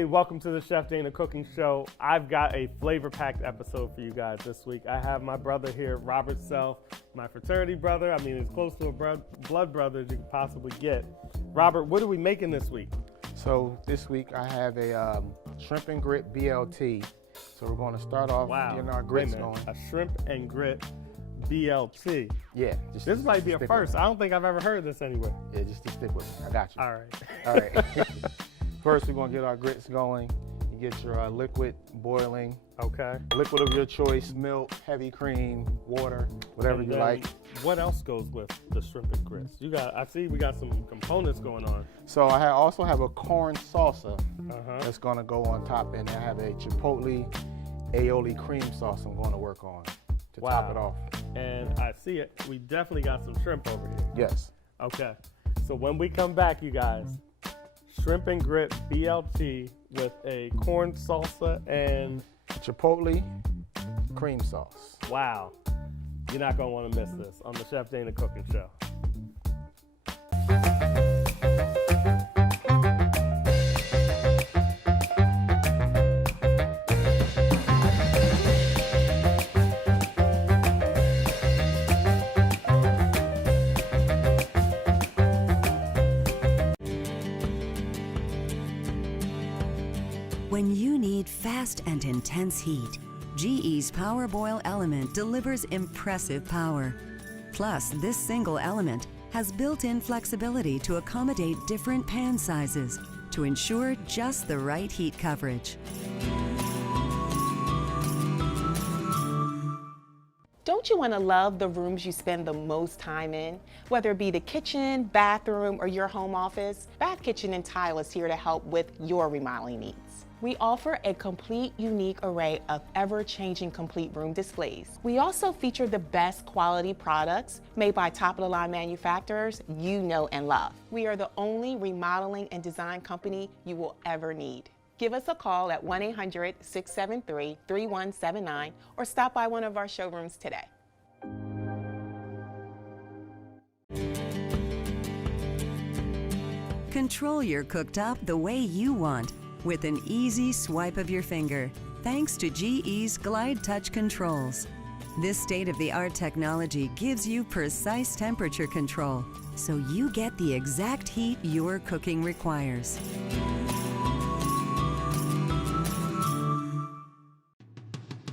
Hey, welcome to the Chef Dana Cooking Show. I've got a flavor-packed episode for you guys this week. I have my brother here, Robert Self, my fraternity brother. I mean, as close to a blood brother as you could possibly get. Robert, what are we making this week? So this week I have a Shrimp and Grit BLT. So we're going to start off getting our grits going. A Shrimp and Grit BLT. Yeah. This might be a first. I don't think I've ever heard this anywhere. Yeah, just to stick with me. I got you. All right. All right. First, we're going to get our grits going. You get your liquid boiling. Okay. Liquid of your choice, milk, heavy cream, water, whatever you like. What else goes with the shrimp and grits? I see we got some components going on. So I also have a corn salsa that's going to go on top, and I have a Chipotle Aioli Cream Sauce I'm going to work on to top it off. And I see it. We definitely got some shrimp over here. Yes. Okay. So when we come back, you guys, Shrimp and Grit BLT with a corn salsa and Chipotle cream sauce. Wow. You're not going to want to miss this on the Chef Dana Cooking Show. When you need fast and intense heat, GE's Power Boil element delivers impressive power. Plus, this single element has built-in flexibility to accommodate different pan sizes to ensure just the right heat coverage. Don't you want to love the rooms you spend the most time in? Whether it be the kitchen, bathroom, or your home office, Bath Kitchen and Tile is here to help with your remodeling needs. We offer a complete, unique array of ever-changing complete room displays. We also feature the best quality products made by top-of-the-line manufacturers you know and love. We are the only remodeling and design company you will ever need. Give us a call at 1-800-673-3179 or stop by one of our showrooms today. Control your cooktop the way you want with an easy swipe of your finger, thanks to GE's Glide Touch controls. This state-of-the-art technology gives you precise temperature control, so you get the exact heat your cooking requires.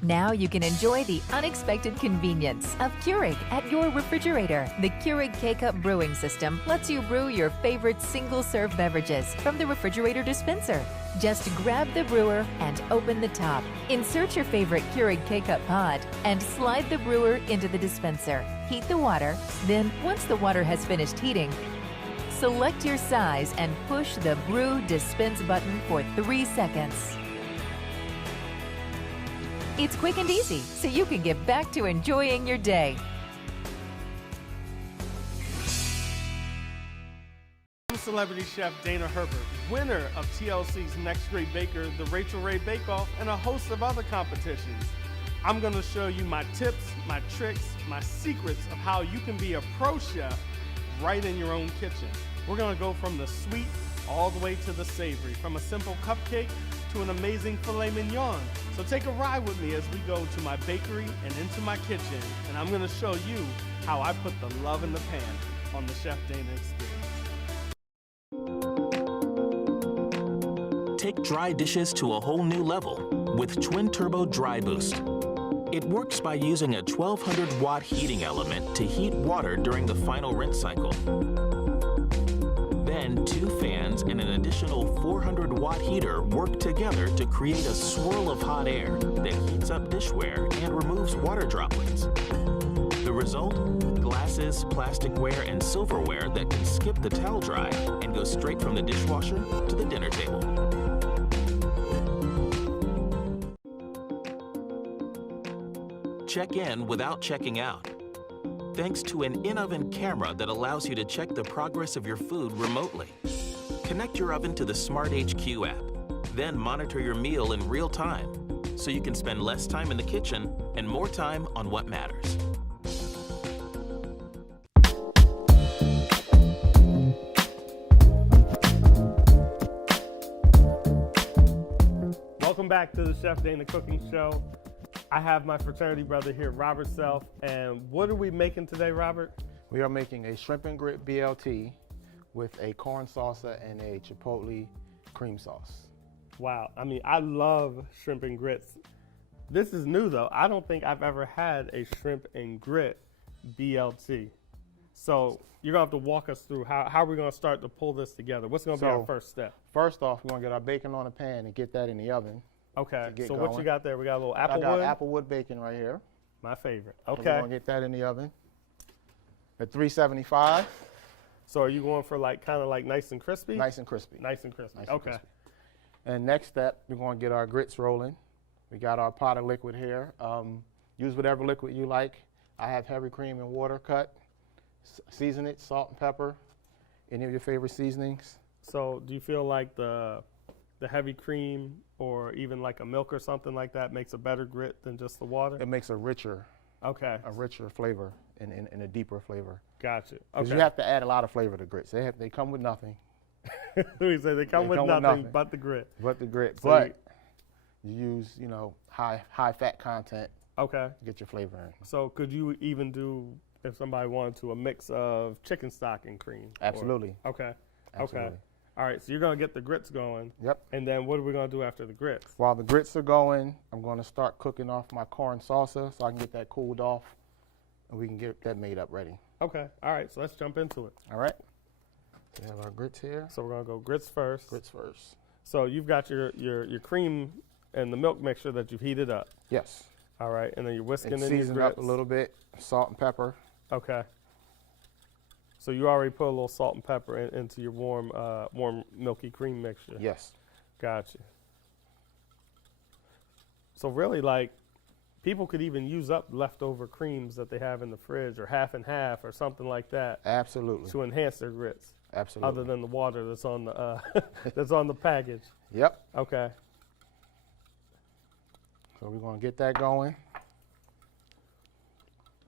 Now you can enjoy the unexpected convenience of Keurig at your refrigerator. The Keurig K-Cup brewing system lets you brew your favorite single-serve beverages from the refrigerator dispenser. Just grab the brewer and open the top. Insert your favorite Keurig K-Cup pod and slide the brewer into the dispenser. Heat the water, then once the water has finished heating, select your size and push the Brew Dispense button for 3 seconds. It's quick and easy, so you can get back to enjoying your day. I'm celebrity chef Dana Herbert, winner of TLC's Next Great Baker, the Rachel Ray Bake Off, and a host of other competitions. I'm going to show you my tips, my tricks, my secrets of how you can be a pro chef right in your own kitchen. We're going to go from the sweet all the way to the savory, from a simple cupcake to an amazing filet mignon. So take a ride with me as we go to my bakery and into my kitchen, and I'm gonna show you how I put the love in the pan on the Chef Dana experience. Take dry dishes to a whole new level with Twin Turbo Dry Boost. It works by using a 1200 watt heating element to heat water during the final rinse cycle. Then 2 fans and an additional 400 watt heater work together to create a swirl of hot air that heats up dishware and removes water droplets. The result? Glasses, plasticware, and silverware that can skip the towel dry and go straight from the dishwasher to the dinner table. Check in without checking out. Thanks to an in-oven camera that allows you to check the progress of your food remotely. Connect your oven to the Smart HQ app, then monitor your meal in real time, so you can spend less time in the kitchen and more time on what matters. back to the Chef Dana Cooking Show. I have my fraternity brother here, Robert Self, and what are we making today, Robert? We are making a shrimp and grit BLT with a corn salsa and a chipotle cream sauce. Wow, I mean, I love shrimp and grits. This is new though. I don't think I've ever had a shrimp and grit BLT. So you're gonna have to walk us through how we're gonna start to pull this together. What's gonna be our first step? First off, we're gonna get our bacon on a pan and get that in the oven. Okay, so going. what you got there? We got a little applewood? I got applewood bacon right here. My favorite. So Okay. we're gonna get that in the oven at 375. So are you going for like kind of like nice and crispy? Nice and crispy. Nice and crispy. Nice and Okay. crispy. And next step, we're gonna get our grits rolling. We got our pot of liquid here. Use whatever liquid you like. I have heavy cream and water cut. Season it, salt and pepper. Any of your favorite seasonings. So do you feel like the heavy cream or even like a milk or something like that makes a better grit than just the water? It makes a richer flavor and a deeper flavor. Gotcha. Because Okay. you have to add a lot of flavor to grits. They come with nothing. We say they come with nothing but the grit. But the grit. So but you use, high fat content Okay. to get your flavor in. So could you even do, if somebody wanted to, a mix of chicken stock and cream? Absolutely. Okay. Absolutely. Okay. All right, so you're gonna get the grits going. Yep. And then what are we gonna do after the grits? While the grits are going, I'm going to start cooking off my corn salsa so I can get that cooled off and we can get that made up ready. Okay. All right, so let's jump into it. All right. We have our grits here. So we're gonna go grits first. Grits first. So you've got your cream and the milk mixture that you've heated up. Yes. All right, and then you're whisking And in your season grits. up a little bit, salt and pepper. Okay. So you already put a little salt and pepper into your warm milky cream mixture. Yes. Gotcha. So really, like, people could even use up leftover creams that they have in the fridge, or half and half, or something like that, Absolutely. to enhance their grits. Absolutely. Other than the water that's on the that's on the package. Yep. Okay. So we're going to get that going.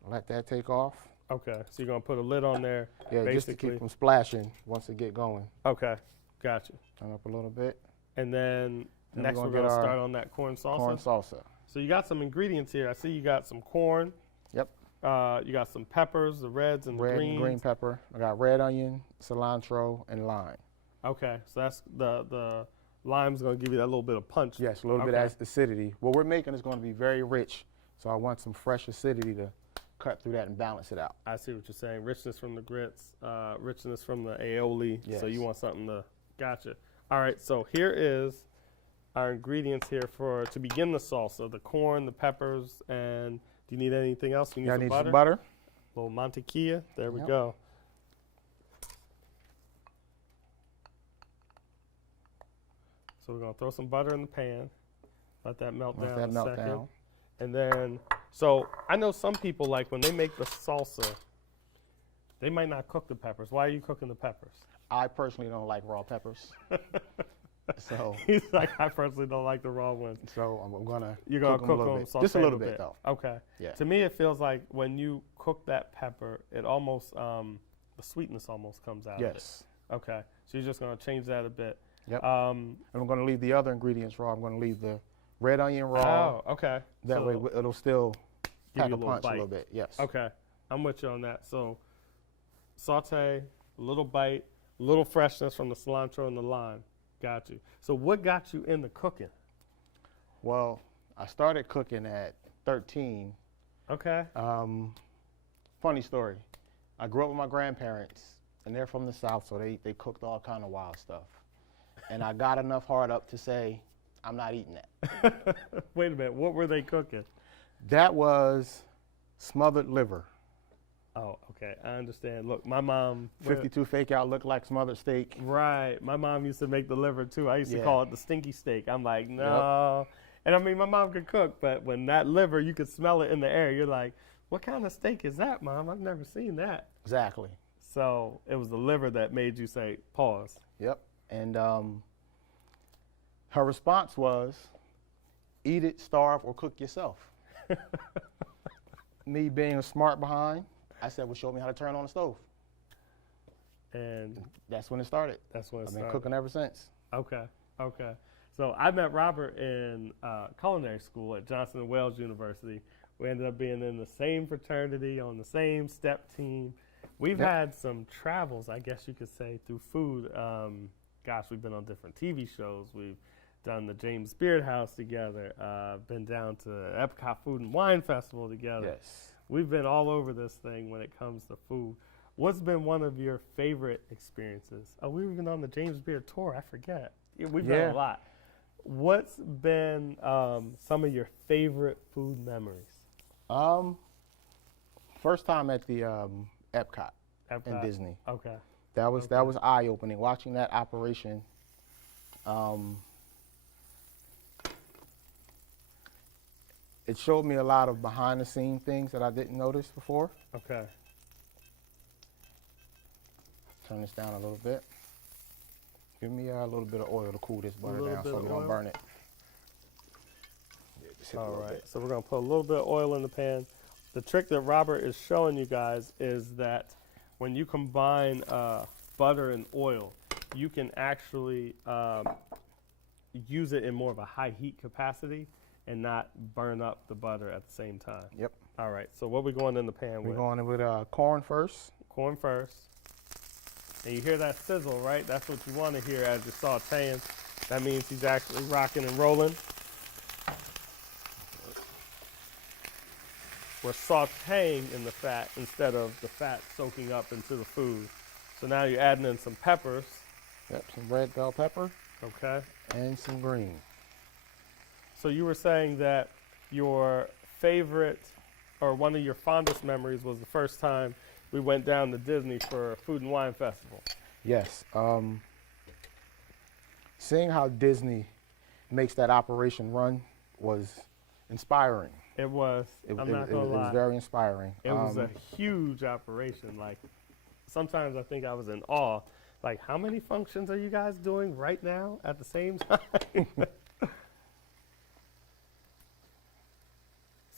Let that take off. Okay. So you're gonna put a lid on there. Yeah, basically. just to keep them splashing once it get going. Okay. Gotcha. Turn up a little bit. And then Then next we're we're gonna gonna get our start on that corn salsa. Corn salsa. So you got some ingredients here. I see you got some corn. Yep. You got some peppers, the reds and Red the greens. and green pepper. I got red onion, cilantro, and lime. Okay, so that's the lime's gonna give you that little bit of punch. Yes, a little bit of acidity. What we're making is going to be very rich, so I want some fresh acidity to cut through that and balance it out. I see what you're saying. Richness from the grits, richness from the aioli. Yes. So you want something to, gotcha. All right, so here is our ingredients here to begin the salsa: the corn, the peppers, and do you need anything else? You need, Yeah, I some, need butter? some butter. A little mantequilla. There we Yep. go. So we're gonna throw some butter in the pan. Let that melt Let down that a melt second. down. And then, so I know some people, like when they make the salsa, they might not cook the peppers. Why are you cooking the peppers? I personally don't like raw peppers. So He's like, I personally don't like the raw ones. I'm gonna You're gonna cook cook them a little them, bit. saute Just a little bit bit though. Okay. Yeah. To me, it feels like when you cook that pepper, it almost the sweetness almost comes out. Yes. Of it. Okay. So you're just gonna change that a bit. Yep. And I'm gonna leave the other ingredients raw. I'm gonna leave the red onion raw. Oh, okay. That So way it'll still give pack you a a little punch a bite. little bit. Yes. Okay, I'm with you on that. So saute, a little bite, a little freshness from the cilantro and the lime. Got you. So what got you into cooking? Well, I started cooking at 13. Okay. Funny story. I grew up with my grandparents, and they're from the South, so they cooked all kind of wild stuff. And I got enough heart up to say, I'm not eating that. Wait a minute. What were they cooking? That was smothered liver. Oh, okay. I understand. Look, my mom. 52 fake out looked like smothered steak. Right. My mom used to make the liver too. I used to Yeah. call it the stinky steak. I'm like, no. And I mean, my mom could cook, but when that liver, you could smell it in the air. You're like, what kind of steak is that, Mom? I've never seen that. Exactly. So it was the liver that made you say, pause. Yep. And her response was, eat it, starve, or cook yourself. Me being a smart behind, I said, well, show me how to turn on the stove. And That's when it started. that's when it I've been started. cooking ever since. Okay, okay. So I met Robert in culinary school at Johnson & Wales University. We ended up being in the same fraternity, on the same step team. We've had some travels, I guess you could say, through food. Gosh, we've been on different TV shows. We've done the James Beard House together, been down to Epcot Food and Wine Festival together. Yes. We've been all over this thing when it comes to food. What's been one of your favorite experiences? Oh, we were even on the James Beard tour, I forget. We've done a lot. What's been some of your favorite food memories? First time at the Epcot in Disney. Okay. That was eye-opening. Watching that operation, it showed me a lot of behind-the-scene things that I didn't notice before. Okay. Turn this down a little bit. Give me a little bit of oil to cool this butter down so we don't burn it. Yeah, all right, so we're gonna put a little bit of oil in the pan. The trick that Robert is showing you guys is that when you combine butter and oil, you can actually use it in more of a high heat capacity and not burn up the butter at the same time. Yep. All right, so what are we going in the pan with? We're going in with corn first. Corn first. And you hear that sizzle, right? That's what you want to hear as you're sauteing. That means he's actually rocking and rolling. We're sauteing in the fat instead of the fat soaking up into the food. So now you're adding in some peppers. Yep, some red bell pepper. Okay. And some green. So you were saying that your favorite, or one of your fondest memories, was the first time we went down to Disney for a Food and Wine Festival. Yes. Seeing how Disney makes that operation run was inspiring. It was. I'm not gonna lie. It was very inspiring. It was a huge operation. Like, sometimes I think I was in awe. Like, how many functions are you guys doing right now at the same time?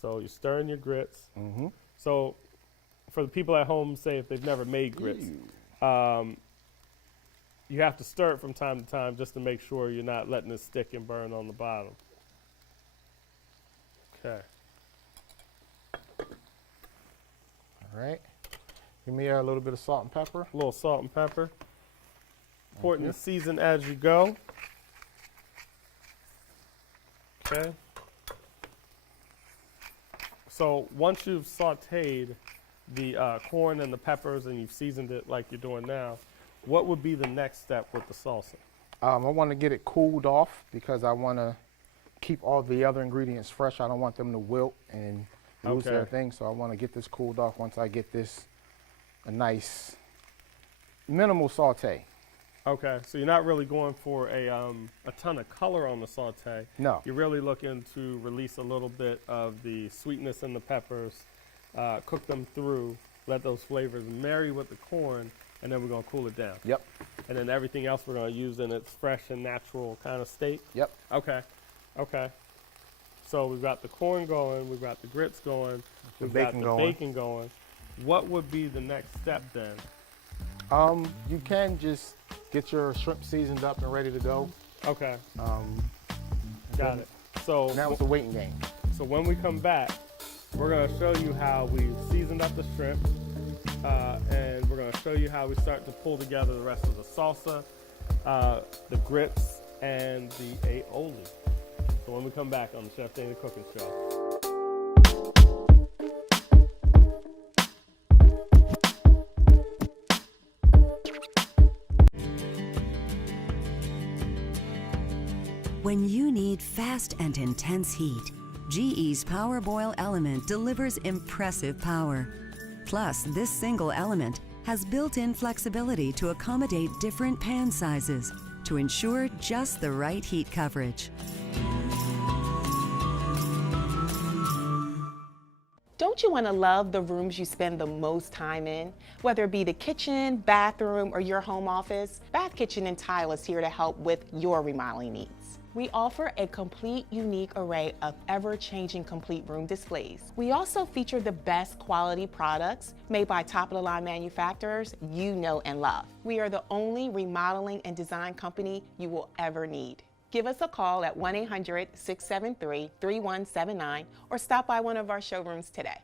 So you're stirring your grits. Mm-hmm. So for the people at home, say if they've never made grits, you have to stir it from time to time just to make sure you're not letting it stick and burn on the bottom. Okay. All right. Give me a little bit of salt and pepper. A little salt and pepper. Important to season as you go. Okay. So once you've sauteed the corn and the peppers and you've seasoned it like you're doing now, what would be the next step with the salsa? I want to get it cooled off because I want to keep all the other ingredients fresh. I don't want them to wilt and lose their thing, so I want to get this cooled off once I get this a nice minimal saute. Okay, so you're not really going for a ton of color on the saute. No. You're really looking to release a little bit of the sweetness in the peppers, cook them through, let those flavors marry with the corn, and then we're going to cool it down. Yep. And then everything else we're going to use in its fresh and natural kind of state? Yep. Okay, okay. So we've got the corn going, we've got the grits going, we've got the bacon going. What would be the next step then? You can just get your shrimp seasoned up and ready to go. Okay. Got it. So now it's a waiting game. So when we come back, we're going to show you how we've seasoned up the shrimp, and we're going to show you how we start to pull together the rest of the salsa, the grits, and the aioli. So when we come back on the Chef Dana Cooking Show. When you need fast and intense heat, GE's PowerBoil element delivers impressive power. Plus, this single element has built-in flexibility to accommodate different pan sizes to ensure just the right heat coverage. Don't you want to love the rooms you spend the most time in? Whether it be the kitchen, bathroom, or your home office, Bath Kitchen and Tile is here to help with your remodeling needs. We offer a complete, unique array of ever-changing complete room displays. We also feature the best quality products made by top-of-the-line manufacturers you know and love. We are the only remodeling and design company you will ever need. Give us a call at 1-800-673-3179 or stop by one of our showrooms today.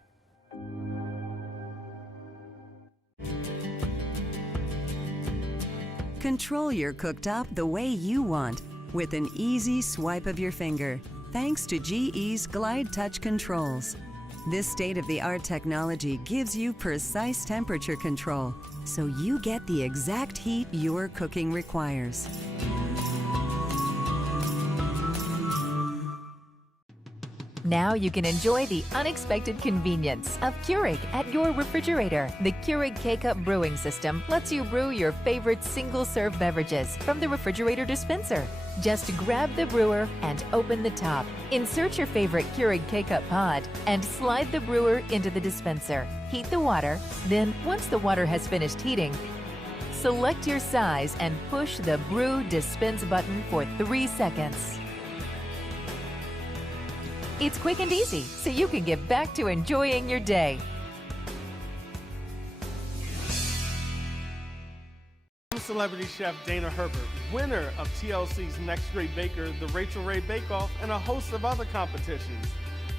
Control your cooktop the way you want with an easy swipe of your finger, thanks to GE's Glide Touch Controls. This state-of-the-art technology gives you precise temperature control, so you get the exact heat your cooking requires. Now you can enjoy the unexpected convenience of Keurig at your refrigerator. The Keurig K-Cup brewing system lets you brew your favorite single-serve beverages from the refrigerator dispenser. Just grab the brewer and open the top. Insert your favorite Keurig K-Cup pod and slide the brewer into the dispenser. Heat the water, then once the water has finished heating, select your size and push the Brew Dispense button for 3 seconds. It's quick and easy, so you can get back to enjoying your day. I'm celebrity chef Dana Herbert, winner of TLC's Next Great Baker, the Rachel Ray Bake Off, and a host of other competitions.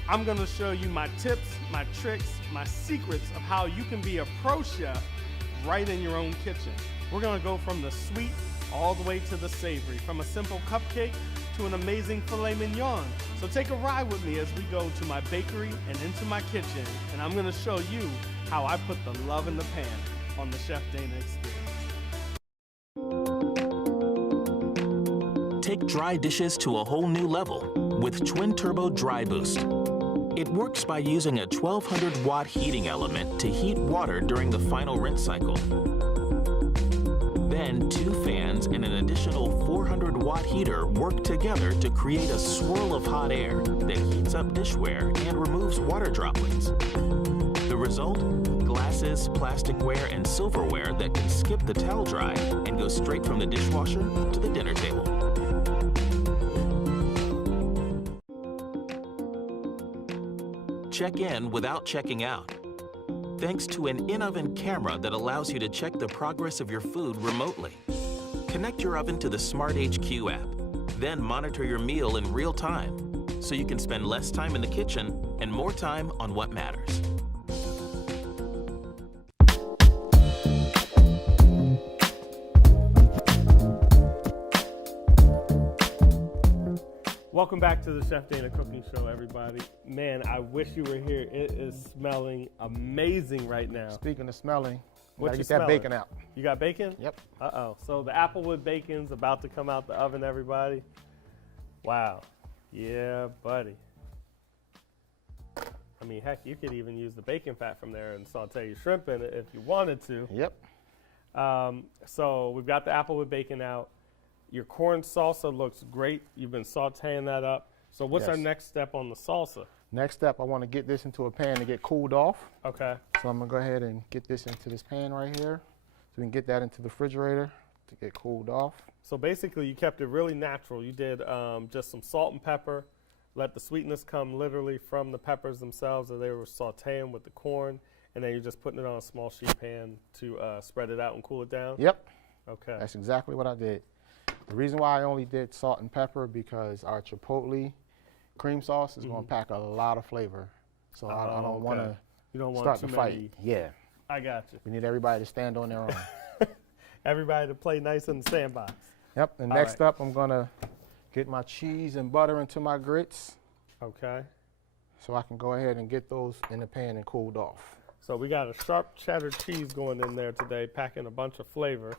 I'm going to show you my tips, my tricks, my secrets of how you can be a pro chef right in your own kitchen. We're going to go from the sweet all the way to the savory, from a simple cupcake to an amazing filet mignon. So take a ride with me as we go to my bakery and into my kitchen, and I'm going to show you how I put the love in the pan on the Chef Dana experience. Take dry dishes to a whole new level with Twin Turbo Dry Boost. It works by using a 1200 watt heating element to heat water during the final rinse cycle. Then 2 fans and an additional 400 watt heater work together to create a swirl of hot air that heats up dishware and removes water droplets. The result? Glasses, plasticware, and silverware that can skip the towel dry and go straight from the dishwasher to the dinner table. Check in without checking out, thanks to an in-oven camera that allows you to check the progress of your food remotely. Connect your oven to the Smart HQ app, then monitor your meal in real time, so you can spend less time in the kitchen and more time on what matters. Welcome back to the Chef Dana Cooking Show, everybody. Man, I wish you were here. It is smelling amazing right now. Speaking of smelling, What gotta you get that smelling? bacon out. You got bacon? Yep. Uh-oh. So the Applewood bacon's about to come out the oven, everybody. Wow. Yeah, buddy. I mean, heck, you could even use the bacon fat from there and saute your shrimp in it if you wanted to. Yep. So we've got the Applewood bacon out. Your corn salsa looks great. You've been sauteing that up. So what's our Yes. next step on the salsa? Next step, I want to get this into a pan to get cooled off. Okay. So I'm going to go ahead and get this into this pan right here. So we can get that into the refrigerator to get cooled off. So basically you kept it really natural. You did just some salt and pepper, let the sweetness come literally from the peppers themselves as they were sauteing with the corn, and then you're just putting it on a small sheet pan to spread it out and cool it down? Yep. Okay. That's exactly what I did. The reason why I only did salt and pepper because our Chipotle cream sauce is going to pack a lot of flavor. So I don't want to You don't want start too the fight. many. Yeah. I got you. We need everybody to stand on their own. Everybody to play nice in the sandbox. Yep. And All next right. up, I'm going to get my cheese and butter into my grits Okay. so I can go ahead and get those in the pan and cooled off. So we got a sharp cheddar cheese going in there today, packing a bunch of flavor.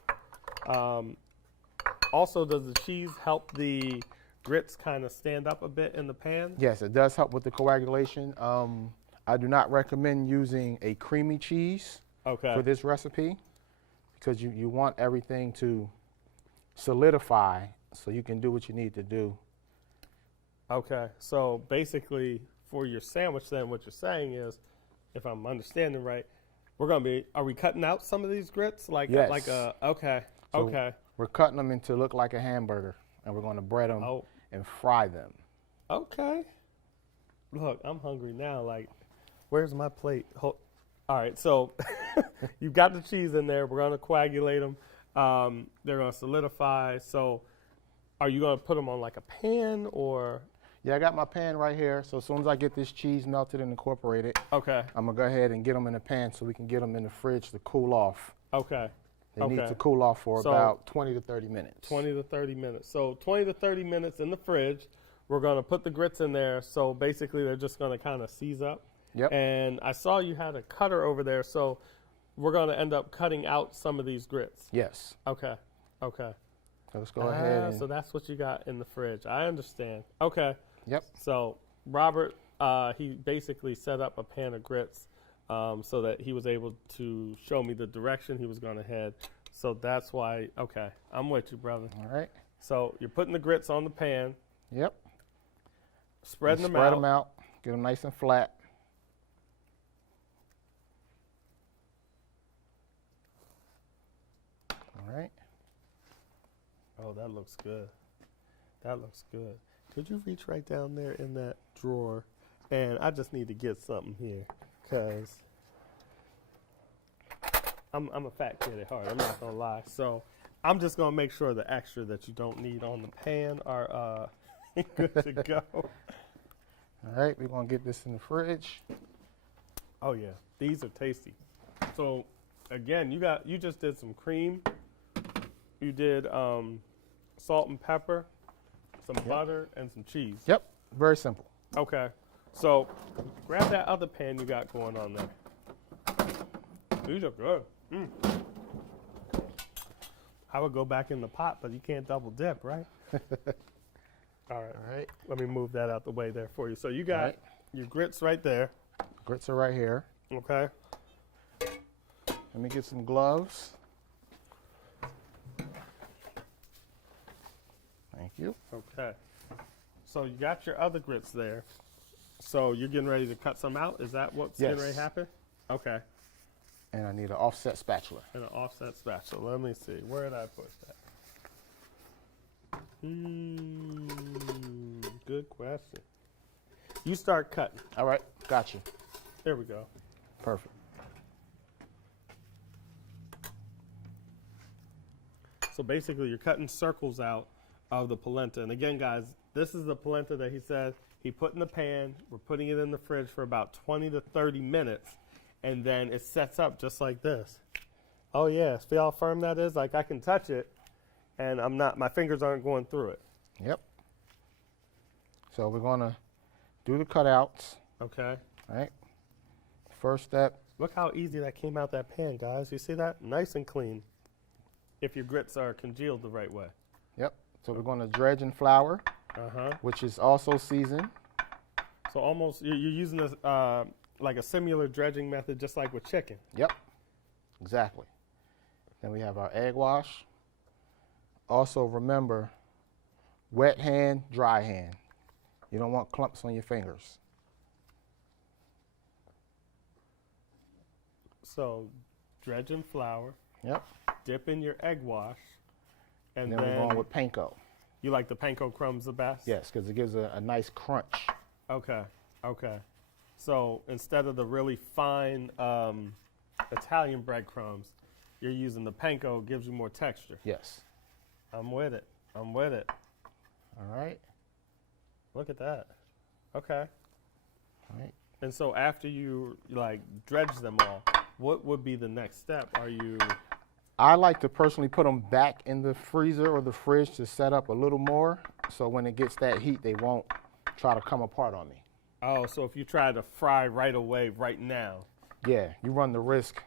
Also, does the cheese help the grits kind of stand up a bit in the pan? Yes, it does help with the coagulation. I do not recommend using a creamy cheese Okay. for this recipe because you want everything to solidify so you can do what you need to do. Okay. So basically, for your sandwich, then what you're saying is, if I'm understanding right, are we cutting out some of these grits? Yes. Okay. So Okay. We're cutting them into look like a hamburger, and we're going to bread them Oh. and fry them. Okay. Look, I'm hungry now. Like, where's my plate? All right, so you've got the cheese in there. We're going to coagulate them. They're going to solidify. So Are you going to put them on like a pan or? Yeah, I got my pan right here. So as soon as I get this cheese melted and incorporated, Okay. I'm going to go ahead and get them in the pan so we can get them in the fridge to cool off. Okay. They need to cool off for about 20 to 30 minutes. 20 to 30 minutes. So 20 to 30 minutes in the fridge. We're going to put the grits in there. So basically they're just going to kind of seize up. Yep. And I saw you had a cutter over there. So we're going to end up cutting out some of these grits. Yes. Okay. Okay. So let's go ahead. And so that's what you got in the fridge. I understand. Okay. Yep. So Robert, he basically set up a pan of grits so that he was able to show me the direction he was going to head. So that's why, okay, I'm with you, brother. All right. So you're putting the grits on the pan. Yep. Spreading them out. Spread them out. Get them nice and flat. All right. Oh, that looks good. That looks good. Could you reach right down there in that drawer? And I just need to get something here because I'm a fat kid at heart. I'm not going to lie. So I'm just going to make sure the extra that you don't need on the pan are good to go. All right, we're going to get this in the fridge. Oh, yeah. These are tasty. So, again, you just did some cream. You did salt and pepper, some butter, and some cheese. Yep, very simple. Okay. So, grab that other pan you got going on there. These are good. Mm. I would go back in the pot, but you can't double dip, right? All right. All right. Let me move that out the way there for you. So you got your grits right there. Grits are right here. Okay. Let me get some gloves. Thank you. Okay. So you got your other grits there. So you're getting ready to cut some out? Is that what's getting ready to happen? Okay. And I need an offset spatula. And an offset spatula. Let me see. Where did I put that? Good question. You start cutting. All right, got you. There we go. Perfect. So basically you're cutting circles out of the polenta. And again, guys, this is the polenta that he said he put in the pan. We're putting it in the fridge for about 20 to 30 minutes. And then it sets up just like this. Oh yeah, see how firm that is? Like I can touch it and my fingers aren't going through it. Yep. So we're gonna do the cutouts. Okay. All right. First step. Look how easy that came out that pan, guys. You see that? Nice and clean. If your grits are congealed the right way. Yep. So we're gonna dredge in flour, which is also seasoned. So almost, you're using this, like a similar dredging method, just like with chicken. Yep. Exactly. Then we have our egg wash. Also remember, wet hand, dry hand. You don't want clumps on your fingers. So dredge in flour. Yep. Dip in your egg wash. And then we're going with panko. You like the panko crumbs the best? Yes, because it gives a nice crunch. Okay. Okay. So instead of the really fine Italian breadcrumbs, you're using the panko, gives you more texture. Yes. I'm with it. I'm with it. All right. Look at that. Okay. All right. And so after you like dredge them all, what would be the next step? Are you? I like to personally put them back in the freezer or the fridge to set up a little more, so when it gets that heat, they won't try to come apart on me. Oh, so if you try to fry right away, right now. Yeah, you run the risk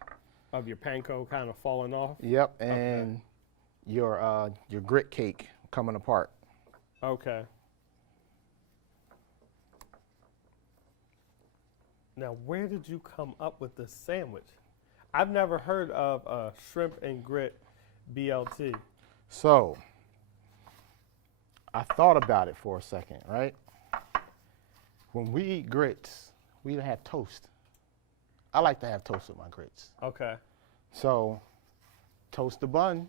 of your panko kind of falling off. Yep, and your grit cake coming apart. Okay. Now, where did you come up with this sandwich? I've never heard of a shrimp and grit BLT. So, I thought about it for a second, right? When we eat grits, we don't have toast. I like to have toast with my grits. Okay. So, toast the bun,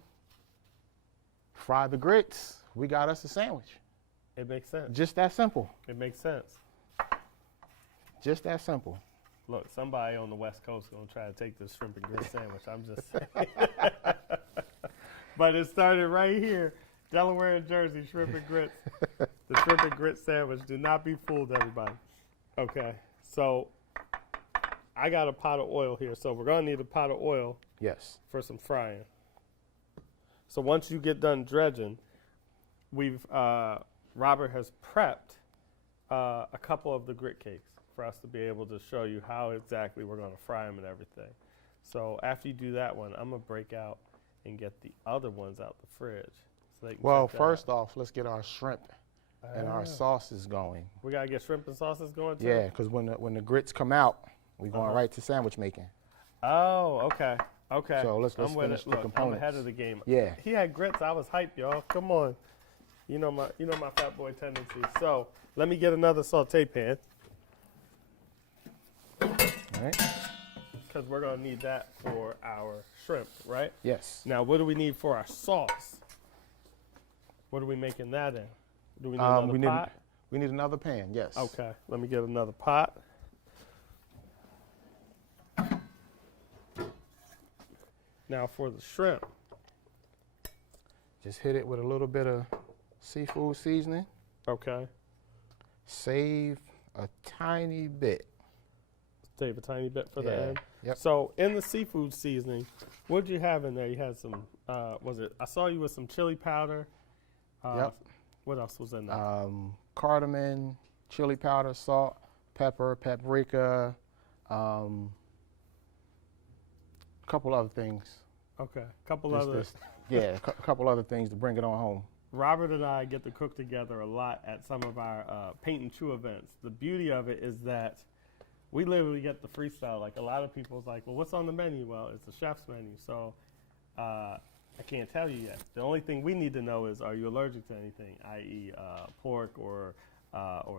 fry the grits, we got us a sandwich. It makes sense. Just that simple. It makes sense. Just that simple. Look, somebody on the West Coast is going to try to take this shrimp and grit sandwich. I'm just saying. But it started right here. Delaware and Jersey, shrimp and grits. The shrimp and grits sandwich. Do not be fooled, everybody. Okay, so I got a pot of oil here. So we're going to need a pot of oil Yes. for some frying. So once you get done dredging, Robert has prepped a couple of the grit cakes for us to be able to show you how exactly we're going to fry them and everything. So after you do that one, I'm going to break out and get the other ones out the fridge. So they can Well, check that first out. off, let's get our shrimp and our sauces going. We got to get shrimp and sauces going too? Yeah, because when the grits come out, we're going right to sandwich making. Oh, okay. Okay. So let's I'm with finish it. the Look, components. I'm ahead of the game. Yeah. He had grits. I was hyped, y'all. Come on. You know my fat boy tendencies. So let me get another saute pan All right. because we're gonna need that for our shrimp, right? Yes. Now, what do we need for our sauce? What are we making that in? Do we need another pot? We need another pan, yes. Okay. Let me get another pot. Now for the shrimp. Just hit it with a little bit of seafood seasoning. Okay. Save a tiny bit. Save a tiny bit for the Yeah. end. Yep. So in the seafood seasoning, what did you have in there? You had some, I saw you with some chili powder. Yep. What else was in there? Cardamom, chili powder, salt, pepper, paprika, a couple other things. Okay, a couple other. Yeah, a couple other things to bring it on home. Robert and I get to cook together a lot at some of our paint and chew events. The beauty of it is that we literally get the freestyle. Like a lot of people's like, well, what's on the menu? Well, it's the chef's menu. So I can't tell you yet. The only thing we need to know is, are you allergic to anything, i.e. Pork or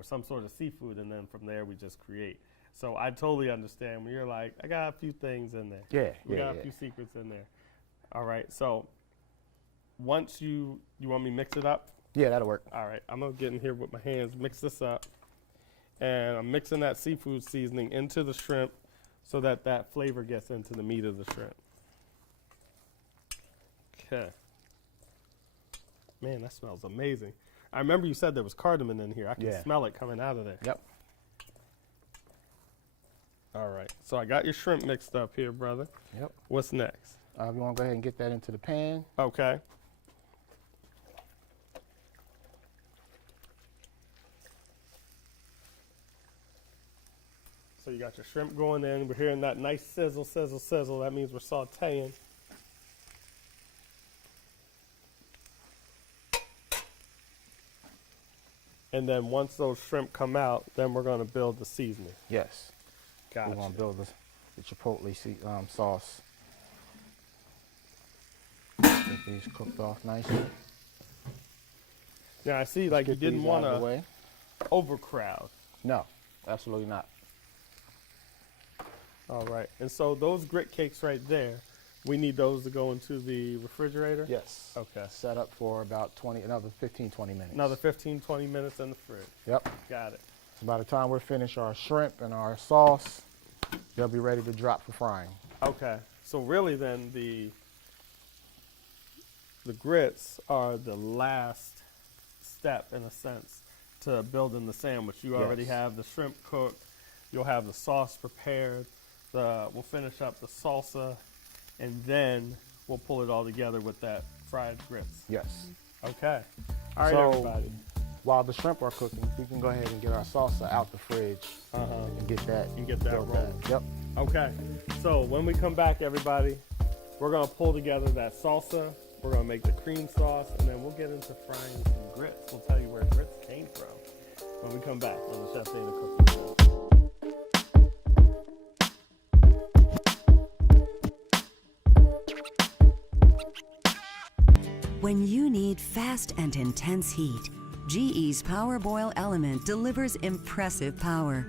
some sort of seafood, and then from there we just create. So I totally understand when you're like, I got a few things in there. Yeah, We got a few secrets in there. All right, so once you want me to mix it up? Yeah, that'll work. All right, I'm gonna get in here with my hands, mix this up. And I'm mixing that seafood seasoning into the shrimp so that that flavor gets into the meat of the shrimp. Okay. Man, that smells amazing. I remember you said there was cardamom in here. I can smell it coming out of there. Yep. All right, so I got your shrimp mixed up here, brother. Yep. What's next? You want to go ahead and get that into the pan. Okay. So you got your shrimp going in. We're hearing that nice sizzle, sizzle, sizzle. That means we're sauteing. And then once those shrimp come out, then we're going to build the seasoning. Yes. Gotcha. We're going to build the Chipotle sauce. Get these cooked off nicely. Now I see like you didn't want to overcrowd. No, absolutely not. All right, and so those grit cakes right there, we need those to go into the refrigerator? Yes. Okay. Set up for about another 15, 20 minutes. Another 15, 20 minutes in the fridge. Yep. Got it. So by the time we're finished our shrimp and our sauce, they'll be ready to drop for frying. Okay, so really then the grits are the last step in a sense to building the sandwich. You already have the shrimp cooked, you'll have the sauce prepared, we'll finish up the salsa, and then we'll pull it all together with that fried grits. Yes. Okay. All right, So, everybody. While the shrimp are cooking, we can go ahead and get our salsa out the fridge and get that. You get that built rolling. up. Yep. Okay, so when we come back, everybody, we're gonna pull together that salsa, we're gonna make the cream sauce, and then we'll get into frying some grits. We'll tell you where grits came from when we come back on the Chef Dana Cooking Show. When you need fast and intense heat, GE's Power Boil element delivers impressive power.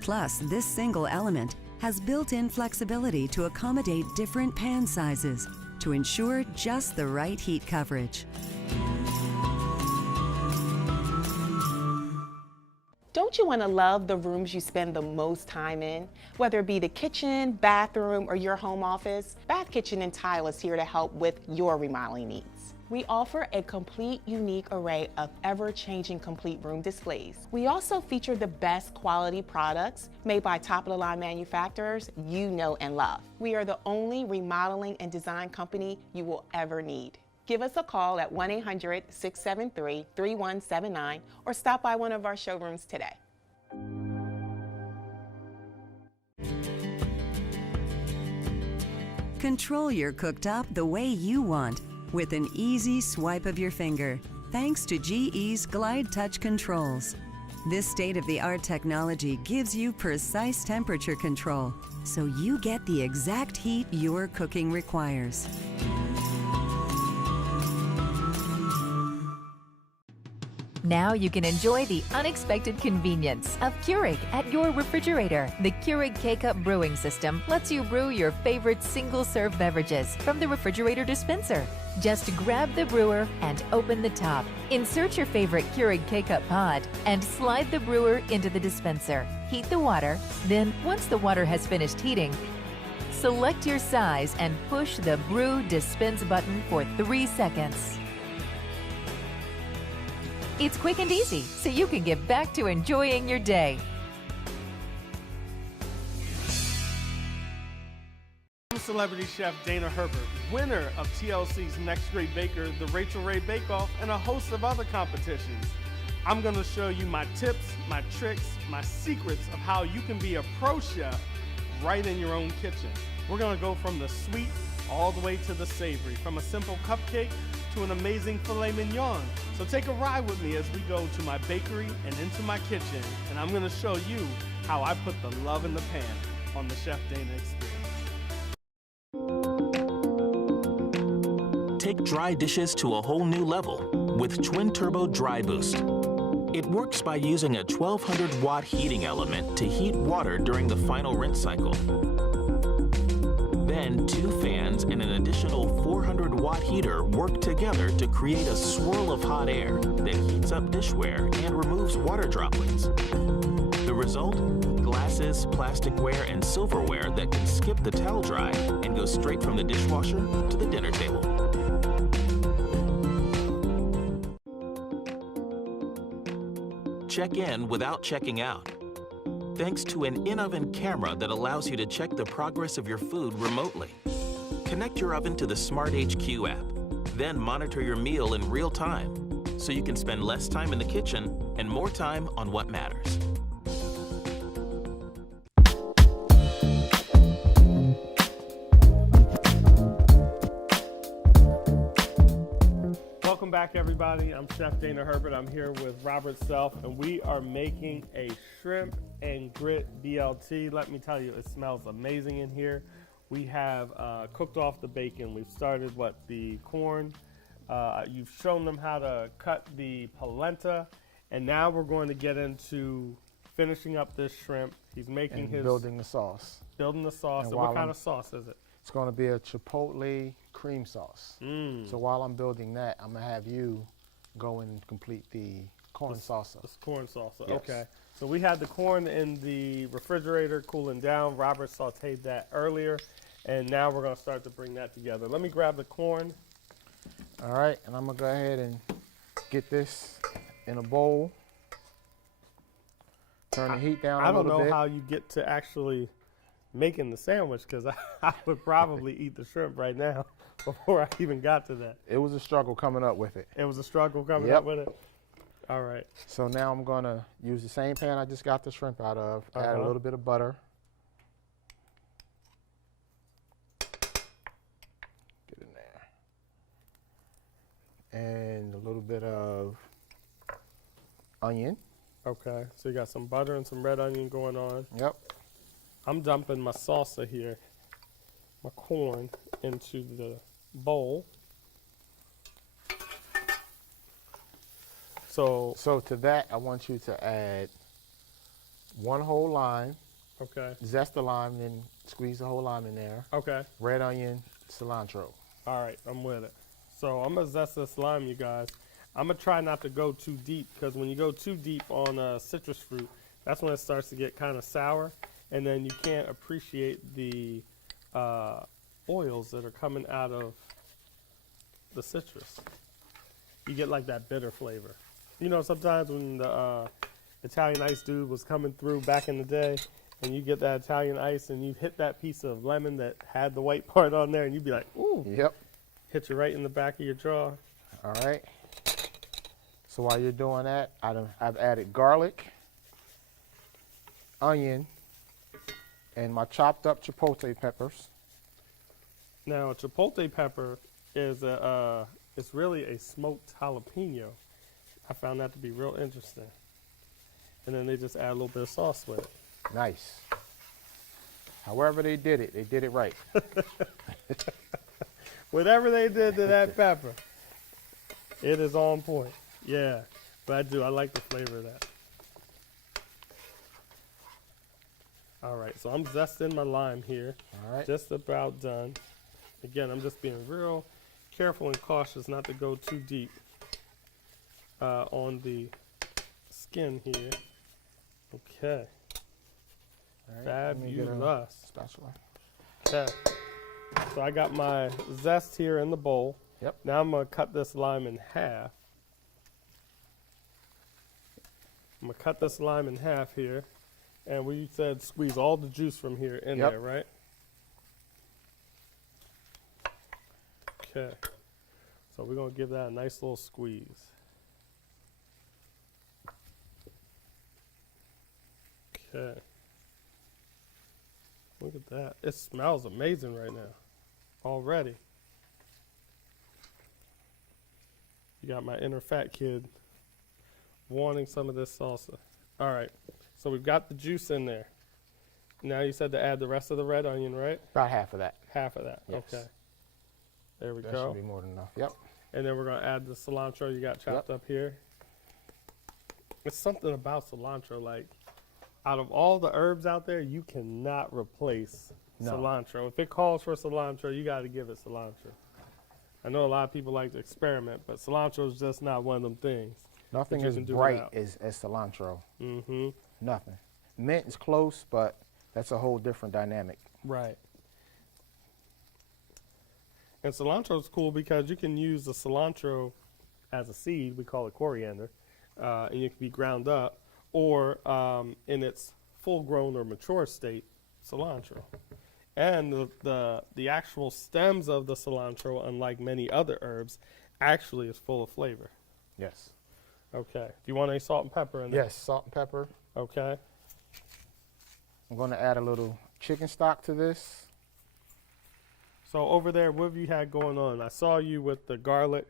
Plus, this single element has built-in flexibility to accommodate different pan sizes to ensure just the right heat coverage. Don't you want to love the rooms you spend the most time in? Whether it be the kitchen, bathroom, or your home office, Bath Kitchen and Tile is here to help with your remodeling needs. We offer a complete, unique array of ever-changing complete room displays. We also feature the best quality products made by top-of-the-line manufacturers you know and love. We are the only remodeling and design company you will ever need. Give us a call at 1-800-673-3179 or stop by one of our showrooms today. Control your cooktop the way you want with an easy swipe of your finger, thanks to GE's Glide Touch Controls. This state-of-the-art technology gives you precise temperature control, so you get the exact heat your cooking requires. Now you can enjoy the unexpected convenience of Keurig at your refrigerator. The Keurig K-Cup brewing system lets you brew your favorite single-serve beverages from the refrigerator dispenser. Just grab the brewer and open the top. Insert your favorite Keurig K-Cup pod and slide the brewer into the dispenser. Heat the water, then once the water has finished heating, select your size and push the Brew Dispense button for 3 seconds. It's quick and easy, so you can get back to enjoying your day. I'm celebrity chef Dana Herbert, winner of TLC's Next Great Baker, the Rachel Ray Bake Off, and a host of other competitions. I'm going to show you my tips, my tricks, my secrets of how you can be a pro chef right in your own kitchen. We're going to go from the sweet all the way to the savory, from a simple cupcake to an amazing filet mignon. So take a ride with me as we go to my bakery and into my kitchen, and I'm going to show you how I put the love in the pan on the Chef Dana experience. Take dry dishes to a whole new level with Twin Turbo Dry Boost. It works by using a 1200 watt heating element to heat water during the final rinse cycle. Then 2 fans and an additional 400 watt heater work together to create a swirl of hot air that heats up dishware and removes water droplets. The result? Glasses, plasticware, and silverware that can skip the towel dry and go straight from the dishwasher to the dinner table. Check in without checking out, thanks to an in-oven camera that allows you to check the progress of your food remotely. Connect your oven to the Smart HQ app, then monitor your meal in real time, so you can spend less time in the kitchen and more time on what matters. Welcome back, everybody. I'm Chef Dana Herbert. I'm here with Robert Self, and we are making a Shrimp and Grit BLT. Let me tell you, it smells amazing in here. We have cooked off the bacon. We've started the corn. You've shown them how to cut the polenta, and now we're going to get into finishing up this shrimp. He's making building the sauce. Building the sauce. And what kind of sauce is it? It's going to be a Chipotle Cream Sauce. So while I'm building that, I'm going to have you go and complete the corn salsa. This corn salsa, yes. Okay. So we had the corn in the refrigerator cooling down. Robert sauteed that earlier, and now we're going to start to bring that together. Let me grab the corn. All right, and I'm going to go ahead and get this in a bowl. Turn the heat down a little bit. I don't know how you get to actually making the sandwich, because I would probably eat the shrimp right now before I even got to that. It was a struggle coming up with it. It was a struggle coming up with it? All right. So now I'm going to use the same pan I just got the shrimp out of, add a little bit of butter. Get in there. And a little bit of onion. Okay, so you got some butter and some red onion going on. Yep. I'm dumping my salsa here, my corn, into the bowl. So to that, I want you to add 1 whole lime. Okay. Zest the lime, then squeeze the whole lime in there. Okay. Red onion, cilantro. All right, I'm with it. So I'm gonna zest this lime, you guys. I'm gonna try not to go too deep, because when you go too deep on citrus fruit, that's when it starts to get kind of sour, and then you can't appreciate the oils that are coming out of the citrus. you get like that bitter flavor. You know, sometimes when the Italian ice dude was coming through back in the day, and you get that Italian ice and you hit that piece of lemon that had the white part on there, and you'd be like, ooh. Yep. Hit you right in the back of your jaw. All right. So while you're doing that, I've added garlic, onion, and my chopped up chipotle peppers. Now, chipotle pepper is it's really a smoked jalapeno. I found that to be real interesting. And then they just add a little bit of sauce with it. Nice. However they did it right. Whatever they did to that pepper, it is on point. Yeah, but I like the flavor of that. All right, so I'm zesting my lime here. All right. Just about done. Again, I'm just being real careful and cautious not to go too deep on the skin here. Okay. All right, let me get a Fabulous. spatula. Okay. So I got my zest here in the bowl. Yep. Now I'm going to cut this lime in half. I'm going to cut this lime in half here. And we said squeeze all the juice from here in Yep. there, right? Okay. So we're going to give that a nice little squeeze. Okay. Look at that. It smells amazing right now. Already. You got my inner fat kid wanting some of this salsa. All right. So we've got the juice in there. Now you said to add the rest of the red onion, right? About half of that. Half of that. Yes. Okay. There we That go. should be more than enough. Yep. And then we're going to add the cilantro you got chopped up here. It's something about cilantro. Like, out of all the herbs out there, you cannot replace cilantro. If it calls for cilantro, you got to give it cilantro. I know a lot of people like to experiment, but cilantro is just not one of them things. Nothing as bright as cilantro. Mm-hmm. Nothing. Mint is close, but that's a whole different dynamic. Right. And cilantro is cool because you can use the cilantro as a seed. We call it coriander. And it can be ground up. Or in its full-grown or mature state, cilantro. And the actual stems of the cilantro, unlike many other herbs, actually is full of flavor. Yes. Okay. Do you want any salt and pepper in there? Yes, salt and pepper. Okay. I'm going to add a little chicken stock to this. So over there, what have you had going on? I saw you with the garlic.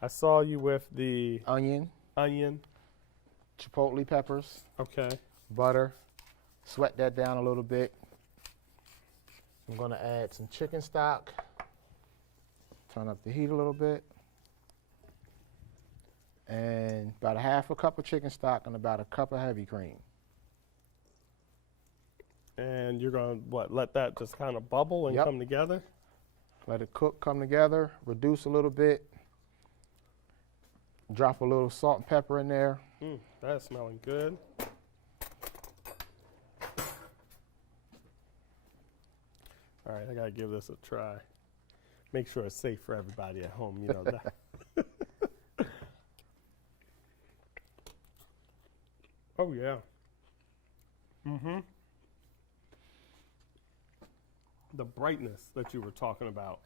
I saw you with the Onion, chipotle peppers, Okay. butter. Sweat that down a little bit. I'm going to add some chicken stock. Turn up the heat a little bit. And about a half a cup of chicken stock and about a cup of heavy cream. And you're going to, let that just kind of bubble and Yep. come together? Let it cook, come together, reduce a little bit. Drop a little salt and pepper in there. That's smelling good. All right, I got to give this a try. Make sure it's safe for everybody at home, you know that. Oh, yeah. The brightness that you were talking about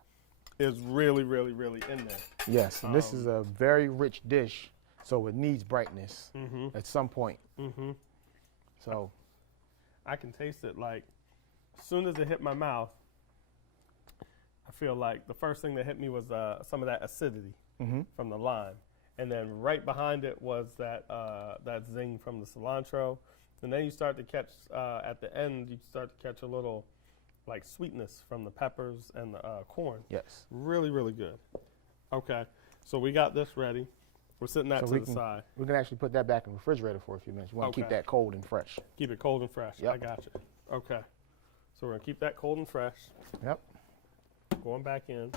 is really, really, really in there. Yes, and this is a very rich dish, so it needs brightness at some point. So I can taste it like, as soon as it hit my mouth, I feel like the first thing that hit me was some of that acidity from the lime. And then right behind it was that zing from the cilantro. And then you start to catch, at the end, you start to catch a little like sweetness from the peppers and the corn. yes. Really, really good. Okay, so we got this ready. We're sitting that So to the side. We can actually put that back in the refrigerator for a few minutes. We want to keep Okay. that cold and fresh. Keep it cold and fresh. Yep. I got you. Okay, so we're gonna keep that cold and fresh. Yep. Going back in.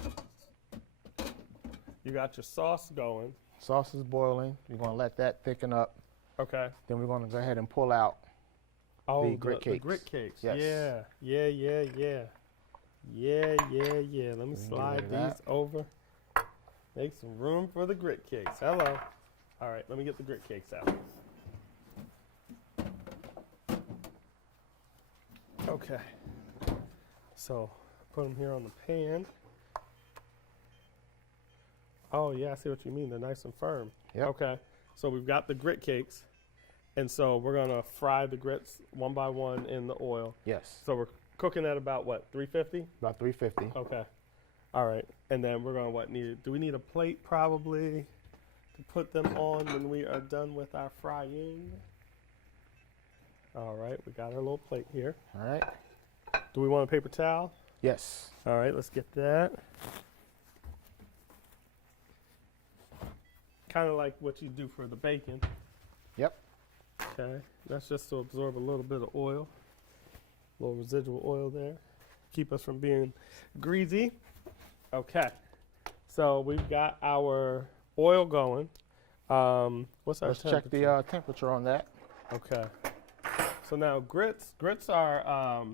You got your sauce going. Sauce is boiling. We're going to let that thicken up. Okay. Then we're going to go ahead and pull out Oh, the grit cakes. The grit cakes. Yes. Yeah. Let me slide rid of these over. Make some room for the grit cakes. Hello. All right, let me get the grit cakes out. Okay. So put them here on the pan. Oh yeah, I see what you mean. They're nice and firm. Yep. Okay. So we've got the grit cakes, and so we're gonna fry the grits one by one in the oil. Yes. So we're cooking at about what, 350? About 350. Okay. All right. And then we're gonna do we need a plate probably to put them on when we are done with our frying? All right, we got our little plate here. All right. Do we want a paper towel? Yes. All right, let's get that. Kind of like what you do for the bacon. Yep. Okay, that's just to absorb a little bit of oil, a little residual oil there, keep us from being greasy. Okay, so we've got our oil going. What's our Let's temperature? check the temperature on that. Okay. So now grits are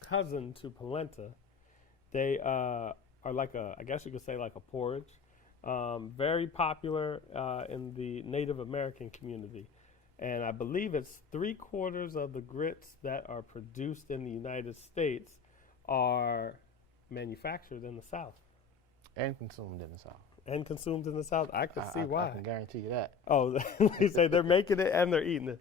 cousin to polenta. They are like I guess you could say like a porridge. Very popular in the Native American community. And I believe it's 3/4 of the grits that are produced in the United States are manufactured in the South. And consumed in the South. And consumed in the South. I could see why. I can guarantee you that. Oh, you say they're making it and they're eating it.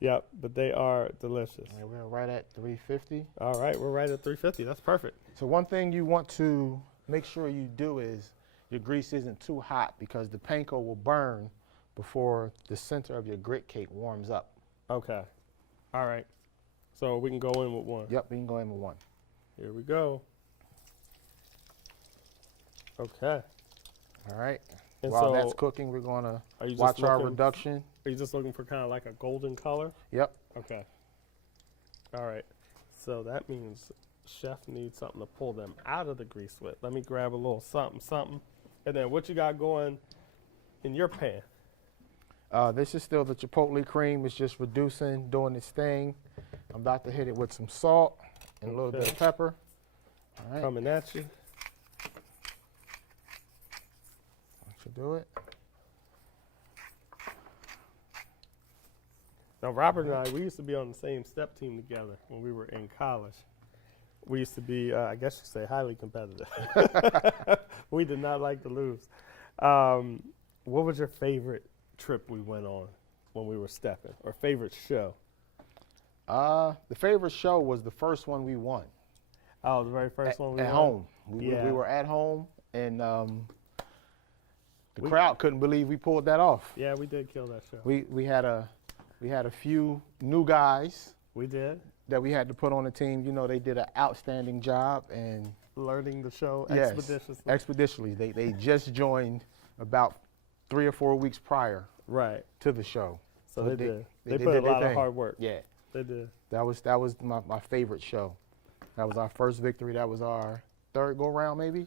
Yep, but they are delicious. And we're right at 350. All right, we're right at 350. That's perfect. So one thing you want to make sure you do is your grease isn't too hot because the panko will burn before the center of your grit cake warms up. Okay. All right. So we can go in with one. Yep, we can go in with one. Here we go. Okay. All right. And While so that's cooking, we're going to are you just watch our looking- reduction. Are you just looking for kind of like a golden color? Yep. Okay. All right. So that means chef needs something to pull them out of the grease with. Let me grab a little something. And then what you got going in your pan? This is still the Chipotle cream. It's just reducing, doing its thing. I'm about to hit it with some salt and a little bit Okay. of pepper. All right. Coming at you. That should do it. Now, Robert and I, we used to be on the same step team together when we were in college. We used to be, I guess you could say, highly competitive. We did not like to lose. What was your favorite trip we went on when we were stepping, or favorite show? The favorite show was the first one we won. Oh, the very first one we At won? home. We were at home, and the crowd couldn't believe we pulled that off. Yeah, we did kill that show. We had a few new guys We did. that we had to put on the team. You know, they did an outstanding job, and Learning the show yes, expeditiously. expeditiously. They just joined about 3 or 4 weeks prior Right. to the show. So they did. They did put a their lot of thing. hard work. Yeah, They did. that was my favorite show. That was our first victory. That was our third go round, maybe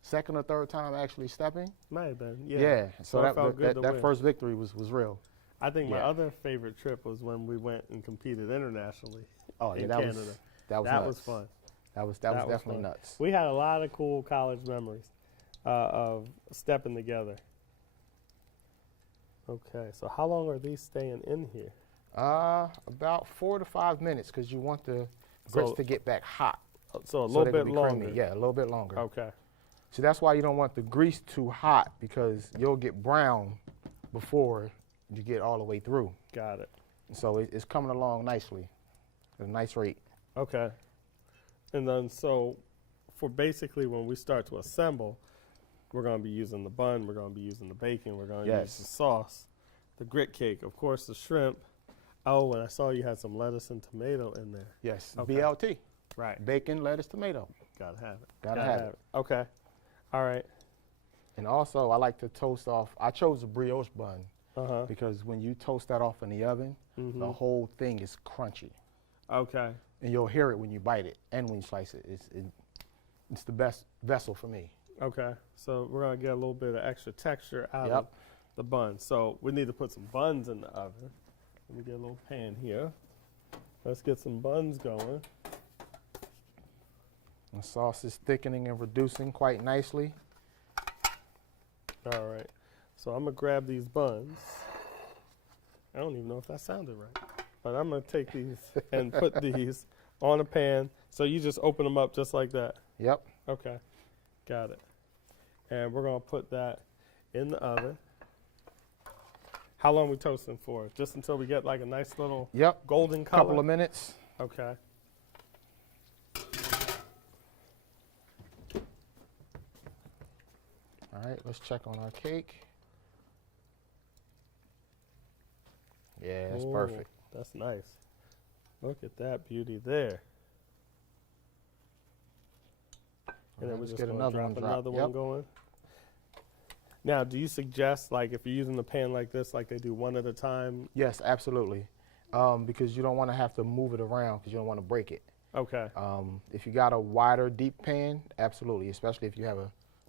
second or third time actually stepping. Might have been. Yeah. Yeah. So it felt good to that win. first victory was real. I think my Yeah. other favorite trip was when we went and competed internationally Oh yeah, in that Canada. was that was That nuts. was fun. That was That was definitely fun. nuts. We had a lot of cool college memories of stepping together. Okay, so how long are these staying in here? About 4 to 5 minutes because you want the grits So- to get back hot. So a so little they bit can be longer. creamy. Yeah, a little bit longer. Okay. So that's why you don't want the grease too hot because you'll get brown before you get all the way through. Got it. So it's coming along nicely at a nice rate. Okay. And then so for basically when we start to assemble, we're going to be using the bun, we're going to be using the bacon, we're going to use Yes. the sauce, the grit cake, of course the shrimp. Oh, and I saw you had some lettuce and tomato in there. Yes, Okay. BLT, Right. bacon, lettuce, tomato. Gotta have it. Gotta have it. Okay. All right. And also I like to toast off, I chose a brioche bun Uh-huh. because when you toast that off in the oven, Mm-hmm. the whole thing is crunchy. Okay. And you'll hear it when you bite it and when you slice it. It's the best vessel for me. Okay. So we're going to get a little bit of extra texture out Yep. of the bun. So we need to put some buns in the oven. Let me get a little pan here. Let's get some buns going. The sauce is thickening and reducing quite nicely. All right. So I'm gonna grab these buns. I don't even know if that sounded right, but I'm gonna take these and put these on a pan. So you just open them up just like that. Yep. Okay, got it. And we're gonna put that in the oven. How long are we toasting for? Just until we get like a nice little golden color? Couple of minutes. Okay. All right, let's check on our cake. Yeah, that's perfect. That's nice. Look at that beauty there. And then we're just gonna drop another one going. Now, do you suggest, like, if you're using a pan like this, like they do one at a time? Yes, absolutely. Because you don't want to have to move it around because you don't want to break it. Okay. If you got a wider, deep pan, absolutely, especially if you have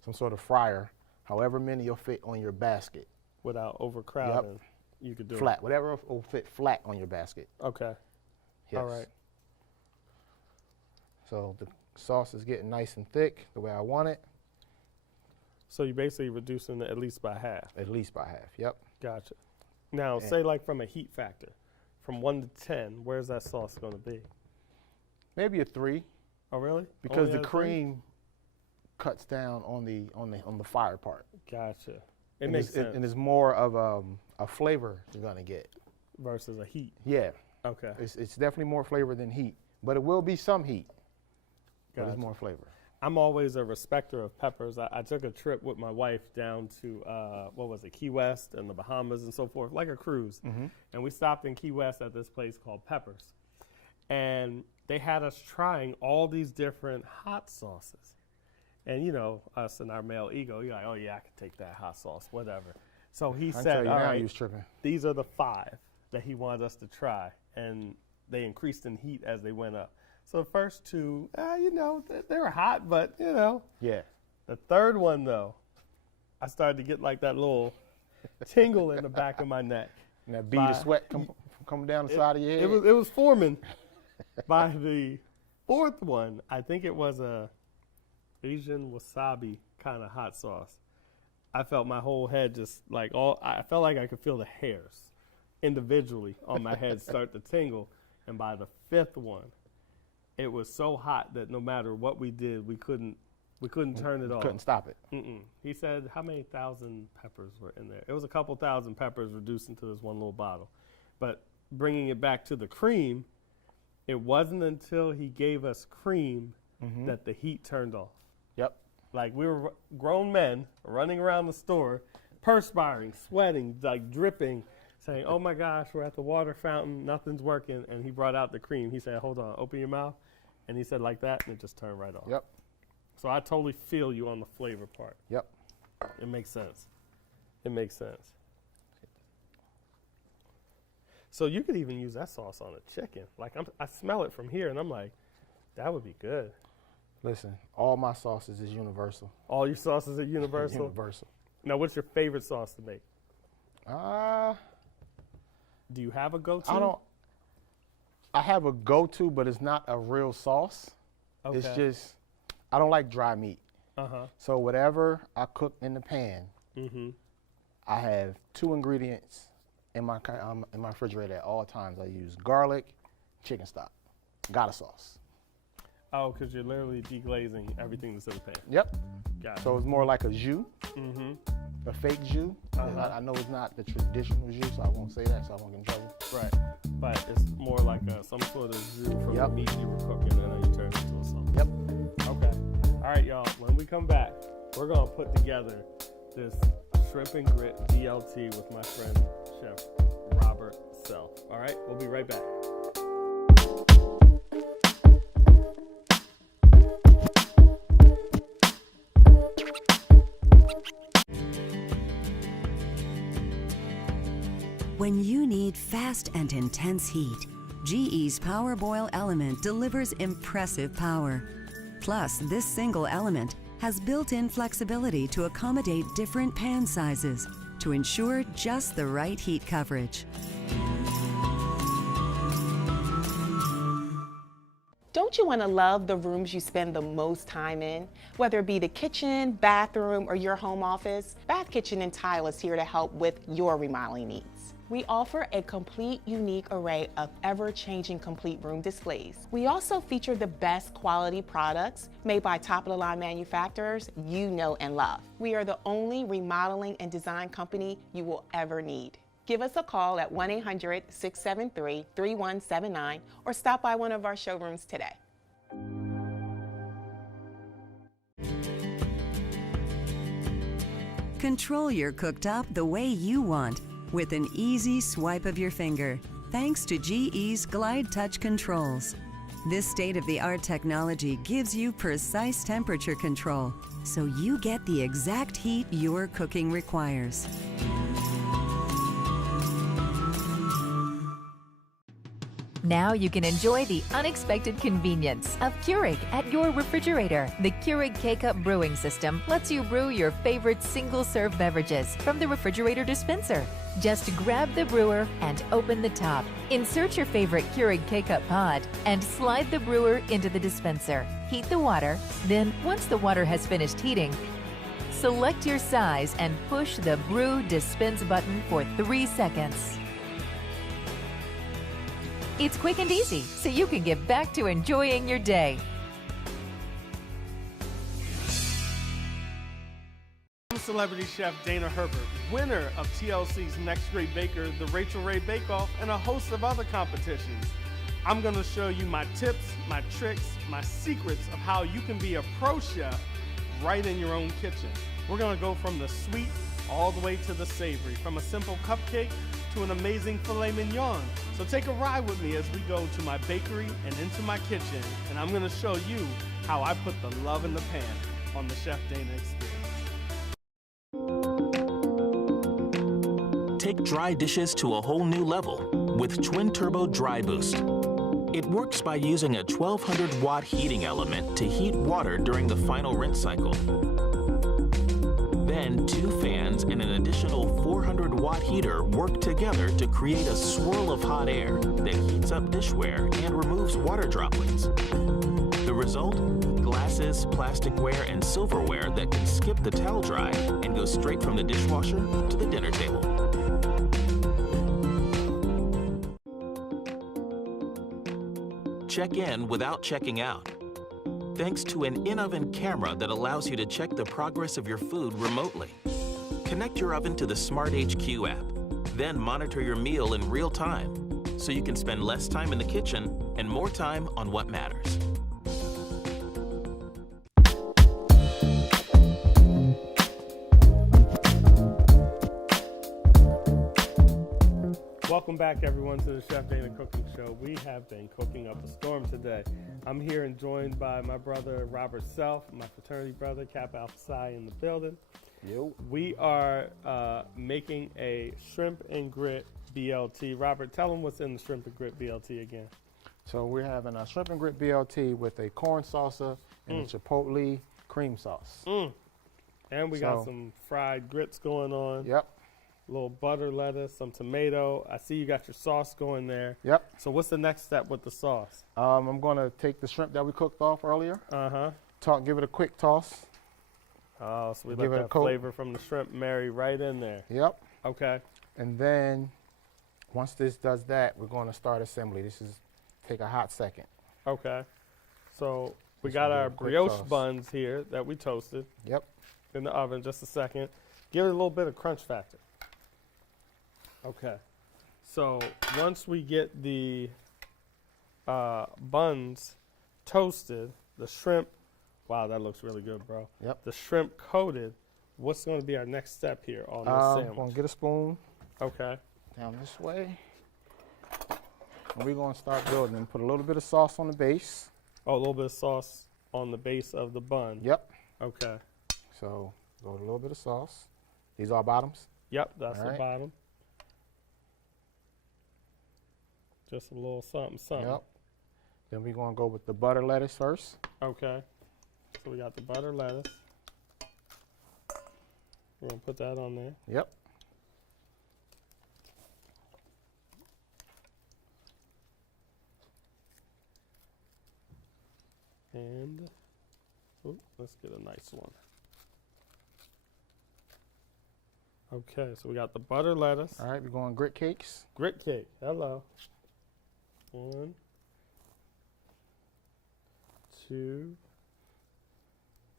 some sort of fryer, however many you'll fit on your basket. Without overcrowding, you could do flat, it. whatever will fit flat on your basket. Okay. Yes. All right. So the sauce is getting nice and thick the way I want it. So you're basically reducing it at least by half? At least by half, yep. Gotcha. Now, say like from a heat factor, from 1 to 10, where's that sauce going to be? Maybe a 3. Oh, really? Because Only the cream cuts down on the fire part. Gotcha. It makes sense. And it's more of a flavor you're going to get. Versus a heat. Yeah. Okay. It's definitely more flavor than heat, but it will be some heat. Gotcha. But it's more flavor. I'm always a respecter of peppers. I took a trip with my wife down to, Key West and the Bahamas and so forth, like a cruise. Mm-hmm. And we stopped in Key West at this place called Peppers. And they had us trying all these different hot sauces. And, you know, us and our male ego, you're like, oh, yeah, I can take that hot sauce, whatever. So he said, all right, these are the 5 that he wanted us to try. And they increased in heat as they went up. So the first 2, you know, they were hot, but, you know. Yeah. The third one, though, I started to get like that little tingle in the back of my neck. And that bead of sweat come down the side of your head? It was forming. By the 4th one, I think it was a Asian wasabi kind of hot sauce. I felt my whole head just like I felt like I could feel the hairs individually on my head start to tingle. And by the 5th one, it was so hot that no matter what we did, we couldn't turn it off. Couldn't stop it. He said, how many thousand peppers were in there? It was a couple thousand peppers reduced into this one little bottle. But bringing it back to the cream, it wasn't until he gave us cream that the heat turned off. Yep. Like we were grown men running around the store, perspiring, sweating, like dripping, saying, oh my gosh, we're at the water fountain, nothing's working. And he brought out the cream. He said, hold on, open your mouth. And he said like that, and it just turned right off. Yep. So I totally feel you on the flavor part. Yep. It makes sense. It makes sense. So you could even use that sauce on a chicken. Like I smell it from here, and I'm like, that would be good. Listen, all my sauces is universal. All your sauces are universal? Universal. Now, what's your favorite sauce to make? Do you have a go-to? I have a go-to, but it's not a real sauce. Okay. It's just, I don't like dry meat. So whatever I cook in the pan, I have 2 ingredients in my refrigerator at all times. I use garlic, chicken stock, got a sauce. Oh, because you're literally deglazing everything that's in the pan. Yep. Got it. So it's more like a jus, a fake jus. I know it's not the traditional jus, so I won't say that, so I won't get in trouble. Right. But it's more like some sort of jus from the meat you were cooking, and then you turn it into a sauce. Yep. Okay. All right, y'all. When we come back, we're going to put together this Shrimp and Grit BLT with my friend, Chef Robert Self. All right? We'll be right back. When you need fast and intense heat, GE's Power Boil element delivers impressive power. Plus, this single element has built-in flexibility to accommodate different pan sizes to ensure just the right heat coverage. Don't you want to love the rooms you spend the most time in? Whether it be the kitchen, bathroom, or your home office, Bath Kitchen and Tile is here to help with your remodeling needs. We offer a complete, unique array of ever-changing complete room displays. We also feature the best quality products made by top-of-the-line manufacturers you know and love. We are the only remodeling and design company you will ever need. Give us a call at 1-800-673-3179 or stop by one of our showrooms today. Control your cooktop the way you want with an easy swipe of your finger, thanks to GE's Glide Touch Controls. This state-of-the-art technology gives you precise temperature control, so you get the exact heat your cooking requires. Now you can enjoy the unexpected convenience of Keurig at your refrigerator. The Keurig K-Cup brewing system lets you brew your favorite single-serve beverages from the refrigerator dispenser. Just grab the brewer and open the top. Insert your favorite Keurig K-Cup pod and slide the brewer into the dispenser. Heat the water, then once the water has finished heating, select your size and push the Brew Dispense button for 3 seconds. It's quick and easy, so you can get back to enjoying your day. I'm celebrity chef Dana Herbert, winner of TLC's Next Great Baker, the Rachel Ray Bake Off, and a host of other competitions. I'm going to show you my tips, my tricks, my secrets of how you can be a pro chef right in your own kitchen. We're going to go from the sweet all the way to the savory, from a simple cupcake to an amazing filet mignon. So take a ride with me as we go to my bakery and into my kitchen, and I'm going to show you how I put the love in the pan on the Chef Dana experience. Take dry dishes to a whole new level with Twin Turbo Dry Boost. It works by using a 1200 watt heating element to heat water during the final rinse cycle. Then 2 fans and an additional 400 watt heater work together to create a swirl of hot air that heats up dishware and removes water droplets. The result? Glasses, plasticware, and silverware that can skip the towel dry and go straight from the dishwasher to the dinner table. Check in without checking out. Thanks to an in-oven camera that allows you to check the progress of your food remotely. Connect your oven to the Smart HQ app, then monitor your meal in real time, so you can spend less time in the kitchen and more time on what matters. Welcome back, everyone, to the Chef Dana Cooking Show. We have been cooking up a storm today. I'm here and joined by my brother, Robert Self, my fraternity brother, Kappa Alpha Psi, in the building. Yo. We are making a Shrimp and Grit BLT. Robert, tell them what's in the Shrimp and Grit BLT again. So we're having a Shrimp and Grit BLT with a corn salsa and a Chipotle cream sauce. And we got some fried grits going on. Yep. A little butter, lettuce, some tomato. I see you got your sauce going there. Yep. So what's the next step with the sauce? I'm going to take the shrimp that we cooked off earlier. Give it a quick toss. Oh, so we Give let it a that coat. flavor from the shrimp marry right in there. Yep. Okay. And then once this does that, we're going to start assembly. This is take a hot second. Okay. So we Just got gonna give our it a quick brioche toss. buns here that we toasted Yep. in the oven. Just a second. Give it a little bit of crunch factor. Okay. So once we get the buns toasted, the shrimp, wow, that looks really good, bro. Yep. The shrimp coated, what's going to be our next step here on this I'm sandwich? going to get a spoon Okay. down this way. And we're going to start building and put a little bit of sauce on the base. Oh, a little bit of sauce on the base of the bun. Yep. Okay. So go with a little bit of sauce. These are bottoms. Yep, that's All the right. bottom. Just a little something, something. Yep. Then we're going to go with the butter lettuce first. Okay. So we got the butter lettuce. We're going to put that on there. Yep. And let's get a nice one. Okay, so we got the butter lettuce. All right, we're going grit cakes. Grit cake. Hello. 1, 2,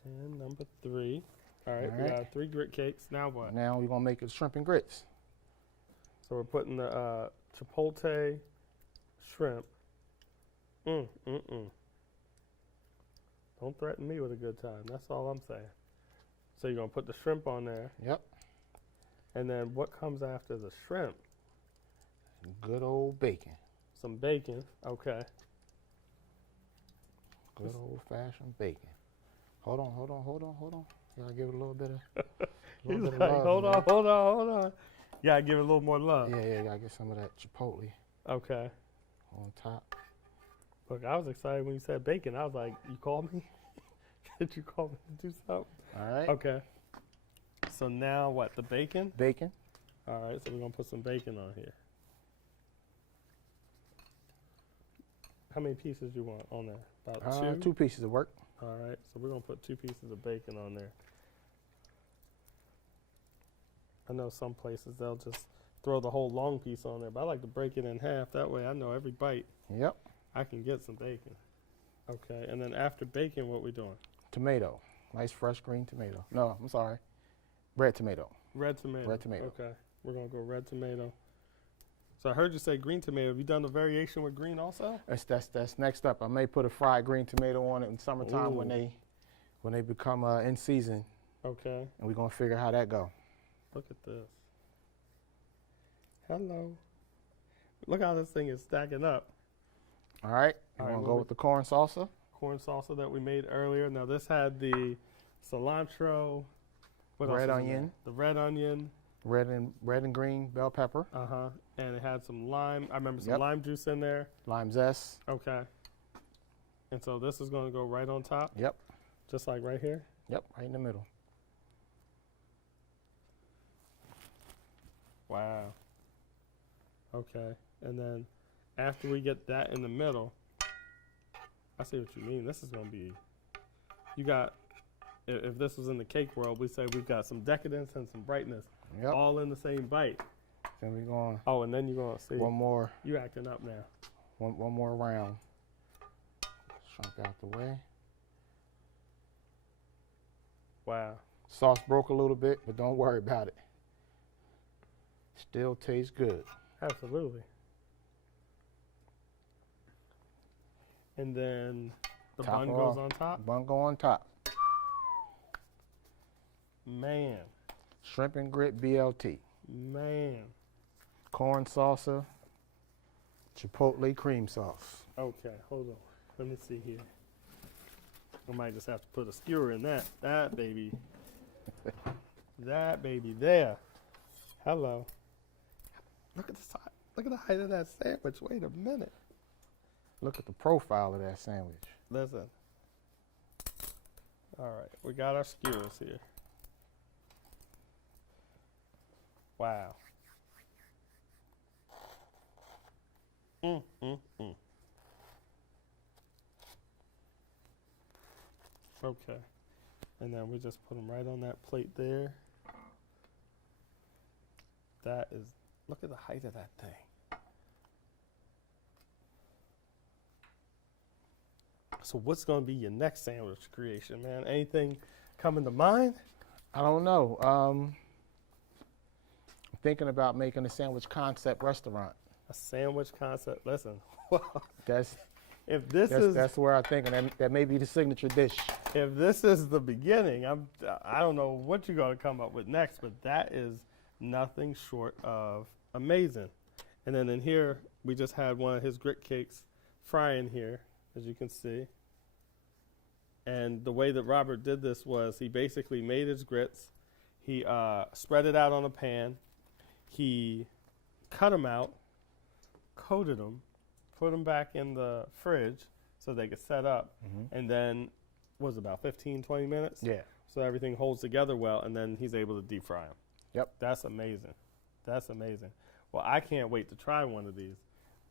and number 3. All right, we got 3 grit cakes. Now what? Now we're gonna make it shrimp and grits. So we're putting the chipotle shrimp. Don't threaten me with a good time. That's all I'm saying. So you're gonna put the shrimp on there. Yep. And then what comes after the shrimp? Good old bacon. Some bacon. Okay. Good old fashioned bacon. Hold on. You gotta give it a little bit of. He's like, hold on. You gotta give it a little more love. Yeah, you gotta get some of that chipotle Okay. on top. Look, I was excited when you said bacon. I was like, you called me? Did you call me to do something? All right. Okay. So now what? The bacon? Bacon. All right, so we're gonna put some bacon on here. How many pieces do you want on there? About 2? 2 pieces of work. All right, so we're gonna put 2 pieces of bacon on there. I know some places they'll just throw the whole long piece on there, but I like to break it in half. That way I know every bite Yep. I can get some bacon. Okay, and then after bacon, what we doing? Tomato. Nice fresh green tomato. No, I'm sorry. Red tomato. Red tomato. Red tomato. Okay, we're gonna go red tomato. So I heard you say green tomato. Have you done the variation with green also? That's next up. I may put a fried green tomato on it in summertime when they become in season, Okay, and we're gonna figure how that go. look at this. Hello. Look how this thing is stacking up. All right. All We're right, gonna what go we- with the corn salsa. Corn salsa that we made earlier. Now this had the cilantro. What else Red was in onion. there? The red onion. Red and green bell pepper, And it had some lime. I remember some Yep. lime juice in there. lime zest. Okay. And so this is going to go right on top, Yep. just like right here. Yep. Right in the middle. Wow. Okay. And then after we get that in the middle, I see what you mean. This is going to be, you got, if this was in the cake world, we say we've got some decadence and some brightness Yep. all in the same bite. Then we're going Oh, and then you're going to see, one more you acting up now. one more round. Shrunk out the way. Wow. Sauce broke a little bit, but don't worry about it. Still tastes good. Absolutely. And then the Top bun it goes off. on top. Bun go on top. Man, Shrimp and Grit BLT. man. Corn salsa. Chipotle cream sauce. Okay, hold on. Let me see here. I might just have to put a skewer in that. That baby. That baby there. Hello. Look at the side. Look at the height of that sandwich. Wait a minute. Look at the profile of that sandwich. Listen. All right, we got our skewers here. Wow. Okay. And then we just put them right on that plate there. That is, look at the height of that thing. So what's going to be your next sandwich creation, man? Anything coming to mind? I don't know. I'm thinking about making a sandwich concept restaurant. A sandwich concept. Listen, That's if this is that's where I think, and that may be the signature dish. if this is the beginning, I don't know what you're going to come up with next, but that is nothing short of amazing. And then in here, we just had one of his grit cakes frying here, as you can see. And the way that Robert did this was he basically made his grits. He spread it out on a pan. He cut them out, coated them, put them back in the fridge so they could set up. And then, what was it, about 15, 20 minutes? Yeah. So everything holds together well, and then he's able to deep fry them. Yep. That's amazing. That's amazing. Well, I can't wait to try one of these.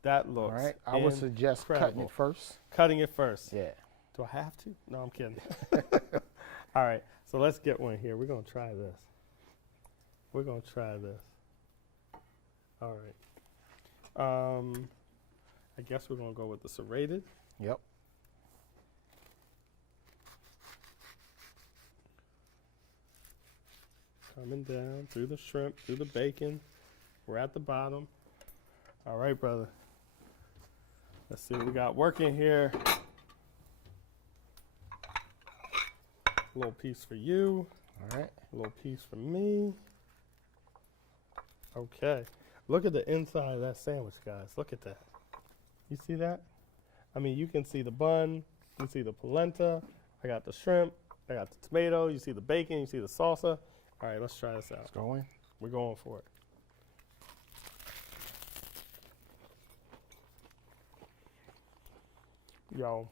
That All looks right. I would suggest cutting incredible. it first. Cutting it first. Yeah. Do I have to? No, I'm kidding. All right, so let's get one here. We're gonna try this. We're gonna try this. All right. I guess we're gonna go with the serrated. Yep. Coming down through the shrimp, through the bacon. We're at the bottom. All right, brother. Let's see what we got working here. A little piece for you. All right. A little piece for me. Okay. Look at the inside of that sandwich, guys. Look at that. You see that? I mean, you can see the bun. You see the polenta. I got the shrimp. I got the tomato. You see the bacon. You see the salsa. All right, let's try this out. Let's go in. We're going for it. Yo.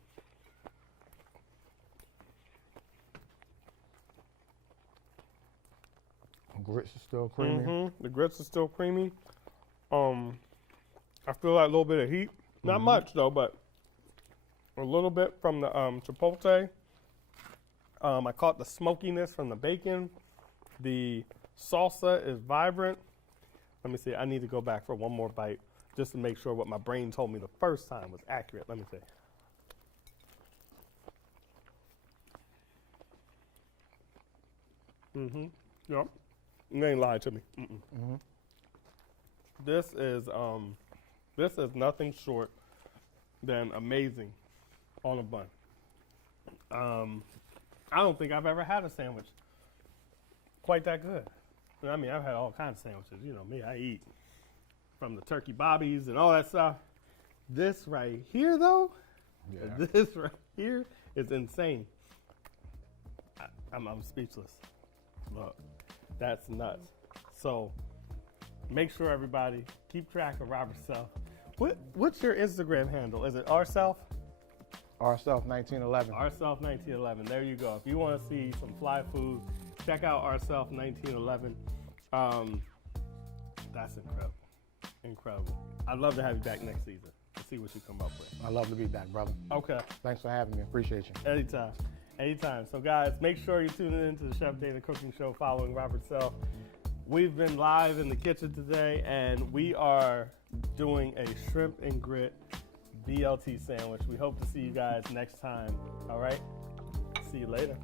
The grits are still creamy. Mm-hmm. The grits are still creamy. I feel like a little bit of heat. Not much though, but a little bit from the chipotle. I caught the smokiness from the bacon. The salsa is vibrant. Let me see. I need to go back for one more bite just to make sure what my brain told me the first time was accurate. Let me see. Mm-hmm. Yep. You ain't lied to me. This is nothing short than amazing on a bun. I don't think I've ever had a sandwich quite that good. I mean, I've had all kinds of sandwiches. You know me, I eat from the turkey bobbies and all that stuff. This right here, though, this right here is insane. I'm speechless. Look, that's nuts. So make sure everybody keep track of Robert Self. What's your Instagram handle? Is it ourself? Ourself 1911. Ourself 1911. There you go. If you want to see some fly food, check out Ourself 1911. That's incredible. Incredible. I'd love to have you back next season to see what you come up with. I'd love to be back, brother. Okay. Thanks for having me. Appreciate you. Anytime. Anytime. So guys, make sure you tune in to the Chef Dana Cooking Show following Robert Self. We've been live in the kitchen today, and we are doing a shrimp and grit BLT sandwich. We hope to see you guys next time. All right? See you later.